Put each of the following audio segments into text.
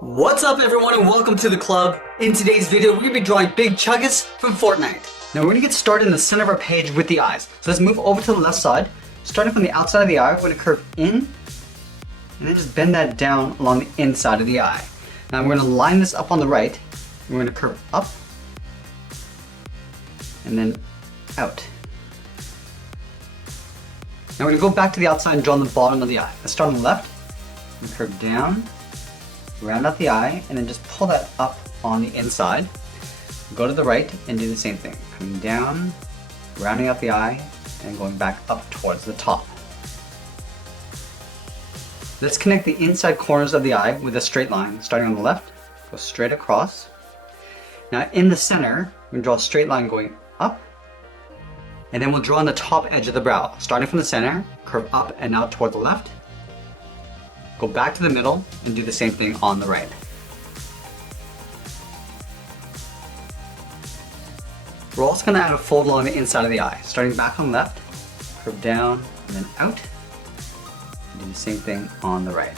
What's up everyone and welcome to the club. In today's video we're going to be drawing Big Chuggus from Fortnite. Now we're going to get started in the center of our page with the eyes. So let's move over to the left side. Starting from the outside of the eye, we're going to curve in and then just bend that down along the inside of the eye. Now we're going to line this up on the right. We're going to curve up and then out. Now we're going to go back to the outside and draw on the bottom of the eye. Let's start on the left and curve down, round out the eye, and then just pull that up on the inside. Go to the right and do the same thing. Coming down, rounding out the eye, and going back up towards the top. Let's connect the inside corners of the eye with a straight line. Starting on the left, go straight across. Now in the center, we're going to draw a straight line going up, and then we'll draw on the top edge of the brow. Starting from the center, curve up and out toward the left. Go back to the middle and do the same thing on the right. We're also going to add a fold along the inside of the eye. Starting back on the left, curve down and then out. And do the same thing on the right.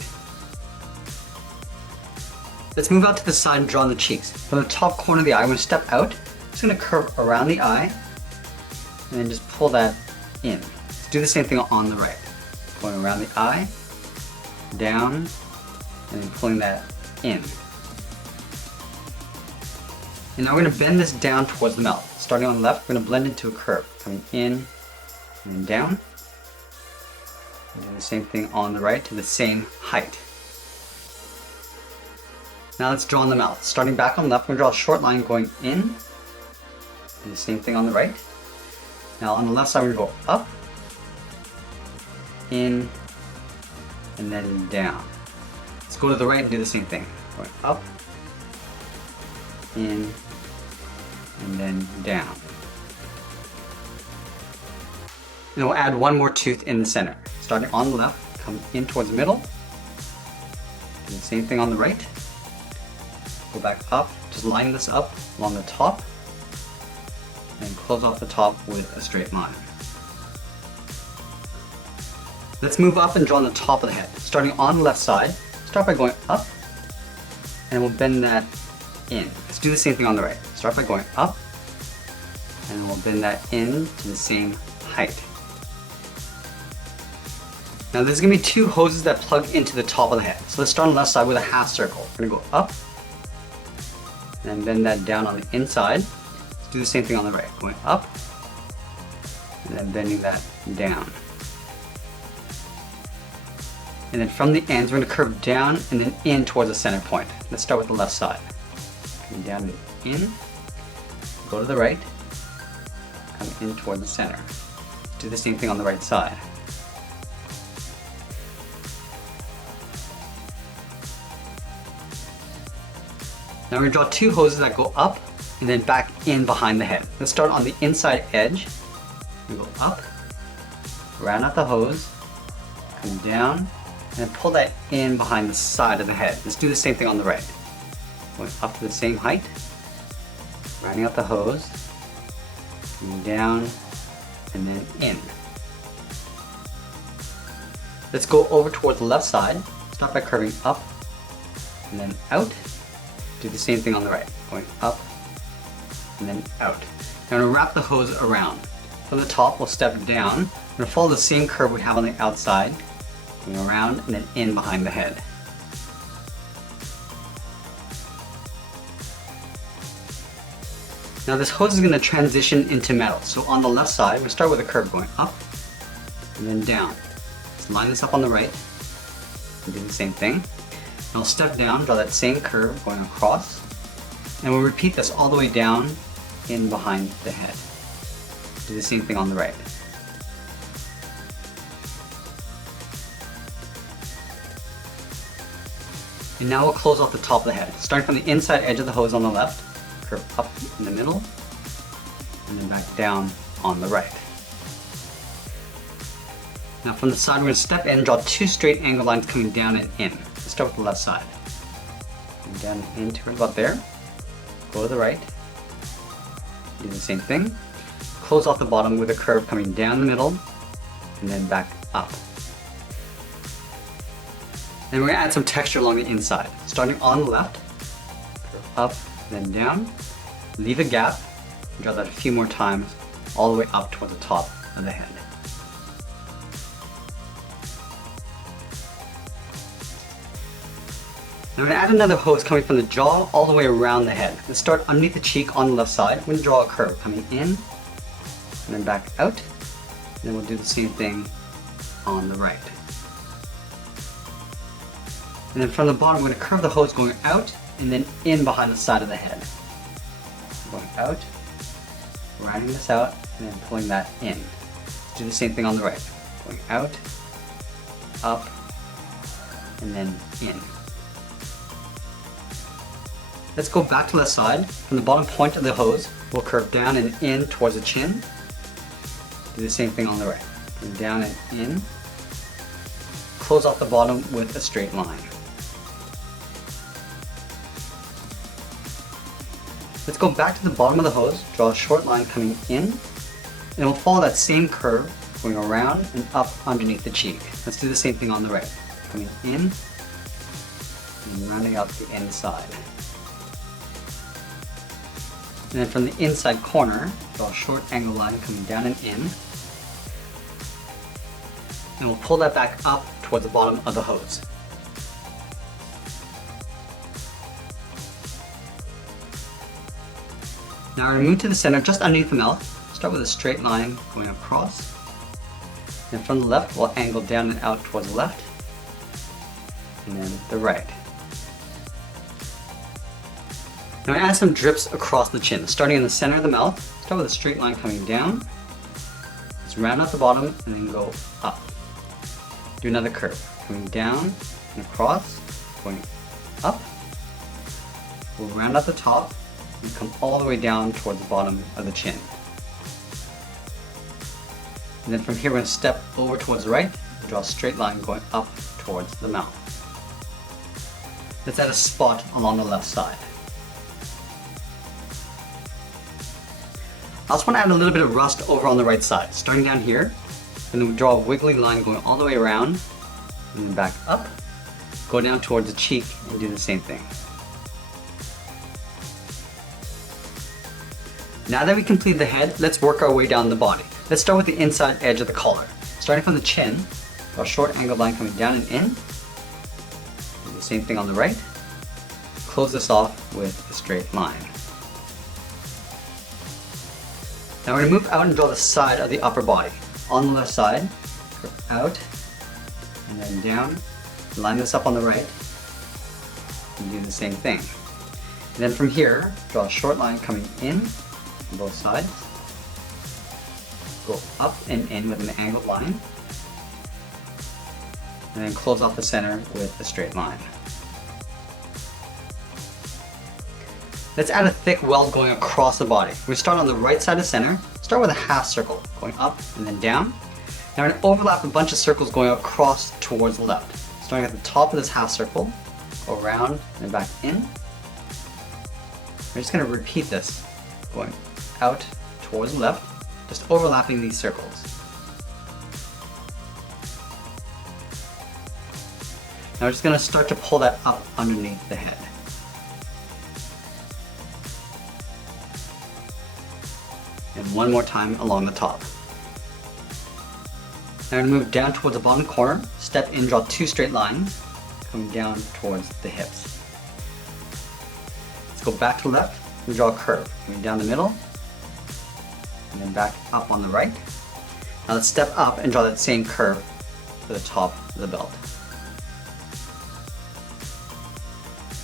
Let's move out to the side and draw on the cheeks. From the top corner of the eye, I'm going to step out. I'm just going to curve around the eye and then just pull that in. Let's do the same thing on the right. Going around the eye, down, and then pulling that in. And now we're going to bend this down towards the mouth. Starting on the left, we're going to blend into a curve, coming in and then down. And do the same thing on the right to the same height. Now let's draw on the mouth. Starting back on the left, we're going to draw a short line going in. Do the same thing on the right. Now on the left side, we're going to go up, in, and then down. Let's go to the right and do the same thing. Going up, in, and then down. And we'll add one more tooth in the center. Starting on the left, come in towards the middle. Do the same thing on the right. Go back up, just line this up along the top, and close off the top with a straight line. Let's move up and draw on the top of the head. Starting on the left side, start by going up, and we'll bend that in. Let's do the same thing on the right. Start by going up, and we'll bend that in to the same height. Now there's going to be two hoses that plug into the top of the head. So let's start on the left side with a half circle. We're going to go up, and then bend that down on the inside. Let's do the same thing on the right. Going up, and then bending that down. And then from the ends, we're going to curve down and then in towards the center point. Let's start with the left side. Coming down and in, go to the right, come in toward the center. Do the same thing on the right side. Now we're going to draw two hoses that go up and then back in behind the head. Let's start on the inside edge. We go up, round out the hose, come down, and then pull that in behind the side of the head. Let's do the same thing on the right. Going up to the same height, rounding out the hose, coming down, and then in. Let's go over towards the left side. Start by curving up, and then out. Do the same thing on the right. Going up, and then out. Now I'm going to wrap the hose around. From the top, we'll step down. We're going to follow the same curve we have on the outside. Going around and then in behind the head. Now this hose is going to transition into metal. So on the left side, we'll start with a curve going up and then down. Let's line this up on the right and do the same thing. And we'll step down, draw that same curve going across, and we'll repeat this all the way down in behind the head. Do the same thing on the right. And now we'll close off the top of the head. Starting from the inside edge of the hose on the left, curve up in the middle, and then back down on the right. Now from the side, we're going to step in and draw two straight angle lines coming down and in. Let's start with the left side. Coming down and in to about there. Go to the right. Do the same thing. Close off the bottom with a curve coming down the middle, and then back up. And we're gonna add some texture along the inside. Starting on the left, curve up, then down, leave a gap, and draw that a few more times, all the way up toward the top of the head. Now I'm going to add another hose coming from the jaw all the way around the head. Let's start underneath the cheek on the left side. We're going to draw a curve coming in, and then back out. And then we'll do the same thing on the right. And then from the bottom, we're going to curve the hose going out and then in behind the side of the head. Going out, rounding this out, and then pulling that in. Let's do the same thing on the right. Going out, up, and then in. Let's go back to the side. From the bottom point of the hose, we'll curve down and in towards the chin. Do the same thing on the right. Going down and in. Close off the bottom with a straight line. Let's go back to the bottom of the hose, draw a short line coming in, and we'll follow that same curve, going around and up underneath the cheek. Let's do the same thing on the right. Coming in, and rounding out the inside. And then from the inside corner, draw a short angle line coming down and in. And we'll pull that back up towards the bottom of the hose. Now we're going to move to the center just underneath the mouth. Start with a straight line going across. And from the left, we'll angle down and out towards the left. And then the right. Now I add some drips across the chin, starting in the center of the mouth. Start with a straight line coming down. Just round out the bottom and then go up. Do another curve, coming down and across, going up. We'll round out the top and come all the way down toward the bottom of the chin. And then from here we're going to step over towards the right, draw a straight line going up towards the mouth. Let's add a spot along the left side. I also want to add a little bit of rust over on the right side, starting down here, and then we draw a wiggly line going all the way around, and then back up, go down towards the cheek, and do the same thing. Now that we completed the head, let's work our way down the body. Let's start with the inside edge of the collar. Starting from the chin, draw a short angled line coming down and in, do the same thing on the right, close this off with a straight line. Now we're going to move out and draw the side of the upper body. On the left side, curve out, and then down, line this up on the right, and do the same thing. And then from here, draw a short line coming in on both sides, go up and in with an angled line, and then close off the center with a straight line. Let's add a thick weld going across the body. We start on the right side of center, start with a half circle, going up and then down. Now we're going to overlap a bunch of circles going across towards the left. Starting at the top of this half circle, go around and back in. We're just going to repeat this, going out towards the left, just overlapping these circles. Now we're just going to start to pull that up underneath the head. And one more time along the top. Now I'm going to move down towards the bottom corner, step in, draw two straight lines, coming down towards the hips. Let's go back to the left and draw a curve, coming down the middle, and then back up on the right. Now let's step up and draw that same curve to the top of the belt.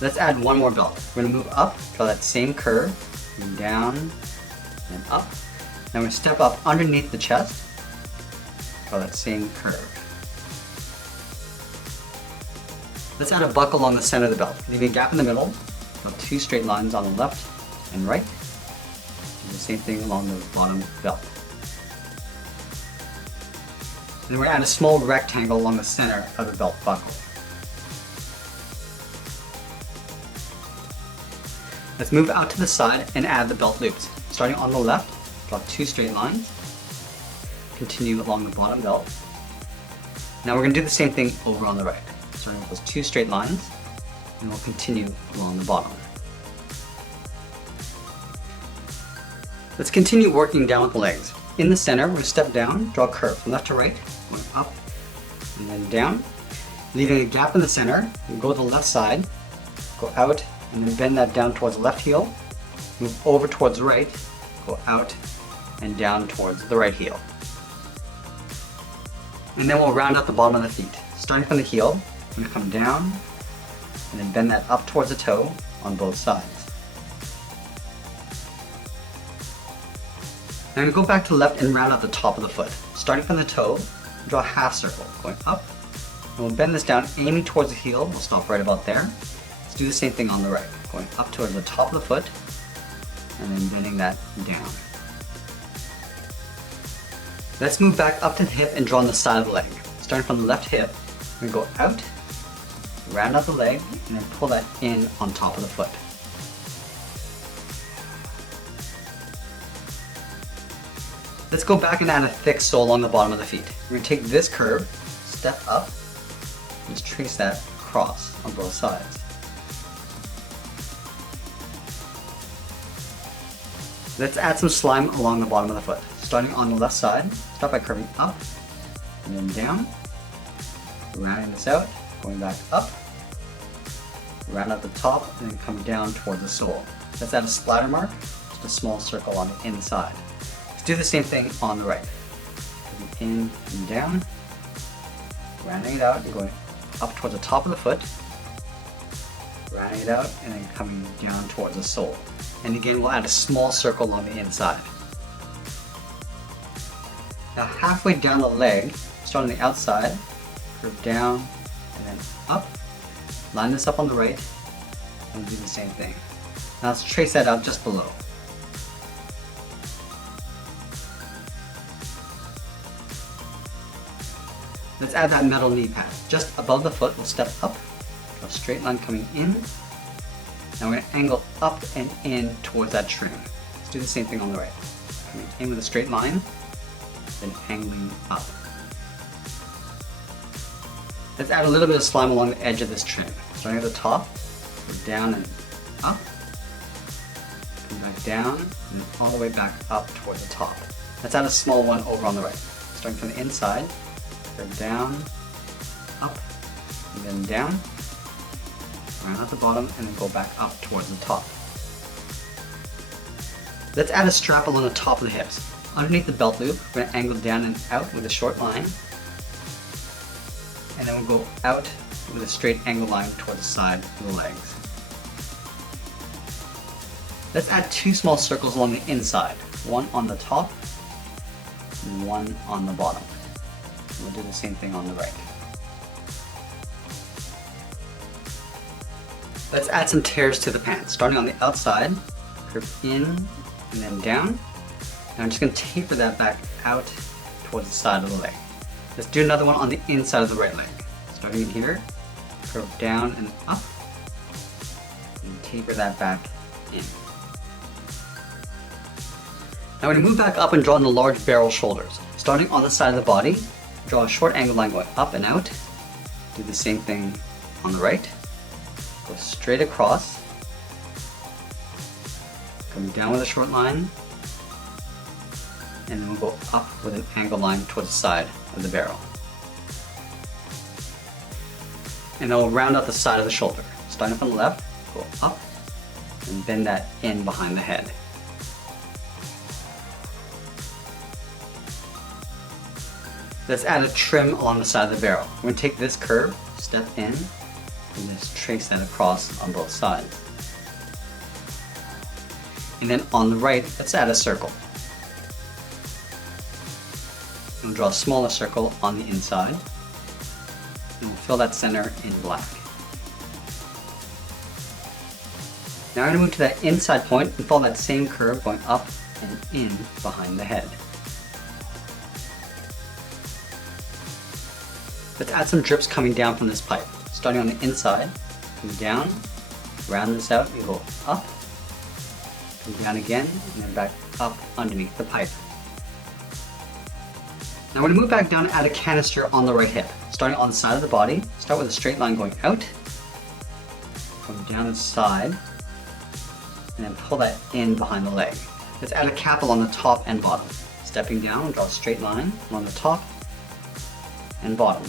Let's add one more belt. We're going to move up, draw that same curve, coming down and up. Now we're going to step up underneath the chest, draw that same curve. Let's add a buckle along the center of the belt, leaving a gap in the middle, draw two straight lines on the left and right. Do the same thing along the bottom belt. Then we're going to add a small rectangle along the center of the belt buckle. Let's move out to the side and add the belt loops. Starting on the left, draw two straight lines, continue along the bottom belt. Now we're going to do the same thing over on the right. starting with those two straight lines, and we'll continue along the bottom. Let's continue working down with the legs. In the center, we're going to step down, draw a curve from left to right, going up and then down, leaving a gap in the center. We'll go to the left side, go out, and then bend that down towards the left heel, move over towards the right, go out and down towards the right heel. And then we'll round out the bottom of the feet. Starting from the heel, we're going to come down and then bend that up towards the toe on both sides. Now I'm going to go back to the left and round out the top of the foot. Starting from the toe, draw a half circle, going up, and we'll bend this down, aiming towards the heel. We'll stop right about there. Let's do the same thing on the right, going up towards the top of the foot, and then bending that down. Let's move back up to the hip and draw on the side of the leg. Starting from the left hip, we're going to go out, round out the leg, and then pull that in on top of the foot. Let's go back and add a thick sole along the bottom of the feet. We're going to take this curve, step up, and just trace that across on both sides. Let's add some slime along the bottom of the foot. Starting on the left side, start by curving up, and then down, rounding this out, going back up, round out the top, and then come down towards the sole. Let's add a splatter mark, just a small circle on the inside. Do the same thing on the right. In and down, rounding it out and going up towards the top of the foot, rounding it out and then coming down towards the sole. And again, we'll add a small circle on the inside. Now halfway down the leg, start on the outside, curve down and then up, line this up on the right, and do the same thing. Now let's trace that out just below. Let's add that metal knee pad. Just above the foot, we'll step up, draw a straight line coming in. Now we're going to angle up and in towards that trim. Let's do the same thing on the right. Coming in with a straight line, then angling up. Let's add a little bit of slime along the edge of this trim. Starting at the top, go down and up, come back down, and then all the way back up towards the top. Let's add a small one over on the right. Starting from the inside, curve down, up, and then down, round at the bottom, and then go back up towards the top. Let's add a strap along the top of the hips. Underneath the belt loop, we're going to angle down and out with a short line, and then we'll go out with a straight angle line towards the side of the legs. Let's add two small circles along the inside, one on the top and one on the bottom. We'll do the same thing on the right. Let's add some tears to the pants. Starting on the outside, curve in and then down. Now I'm just going to taper that back out towards the side of the leg. Let's do another one on the inside of the right leg. Starting in here, curve down and up, and taper that back in. Now we're going to move back up and draw in the large barrel shoulders. Starting on the side of the body, draw a short angle line going up and out. Do the same thing on the right. Go straight across. Coming down with a short line. And then we'll go up with an angle line towards the side of the barrel. And then we'll round out the side of the shoulder. Starting from the left, go up and bend that in behind the head. Let's add a trim along the side of the barrel. We're going to take this curve, step in, and just trace that across on both sides. And then on the right, let's add a circle. We'll draw a smaller circle on the inside, and we'll fill that center in black. Now I'm going to move to that inside point and follow that same curve going up and in behind the head. Let's add some drips coming down from this pipe. Starting on the inside, come down, round this out and go up, come down again, and then back up underneath the pipe. Now we're going to move back down and add a canister on the right hip. starting on the side of the body. Start with a straight line going out, come down the side, and then pull that in behind the leg. Let's add a cap along the top and bottom. Stepping down, draw a straight line along the top and bottom.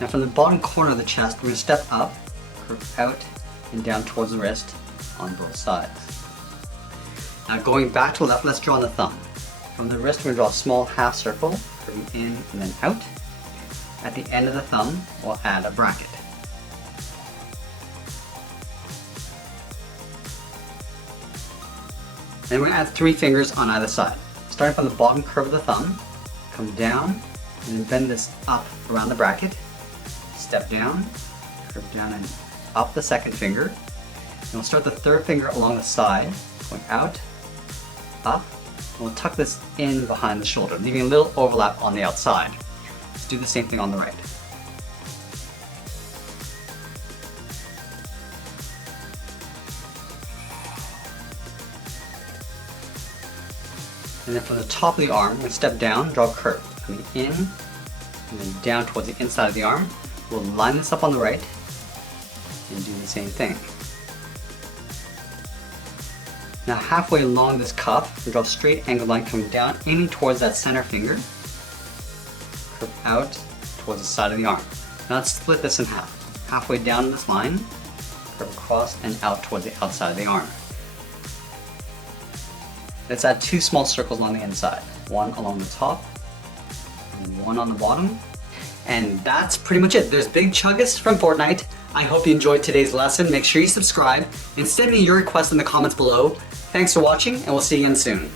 Now from the bottom corner of the chest, we're going to step up, curve out, and down towards the wrist on both sides. Now going back to the left, let's draw on the thumb. From the wrist, we're going to draw a small half circle, curving in and then out. At the end of the thumb, we'll add a bracket. Then we're going to add 3 fingers on either side. Starting from the bottom curve of the thumb, come down, and then bend this up around the bracket. Step down, curve down and up the second finger. And we'll start the third finger along the side, going out, up, and we'll tuck this in behind the shoulder, leaving a little overlap on the outside. Let's do the same thing on the right. And then from the top of the arm, we step down, draw a curve, coming in, and then down towards the inside of the arm. We'll line this up on the right, and do the same thing. Now halfway along this cuff, we draw a straight angled line coming down, aiming towards that center finger. Curve out towards the side of the arm. Now let's split this in half. Halfway down this line, curve across and out towards the outside of the arm. Let's add 2 small circles along the inside. One along the top, and one on the bottom. And that's pretty much it. There's Big Chuggus from Fortnite. I hope you enjoyed today's lesson. Make sure you subscribe and send me your requests in the comments below. Thanks for watching, and we'll see you again soon.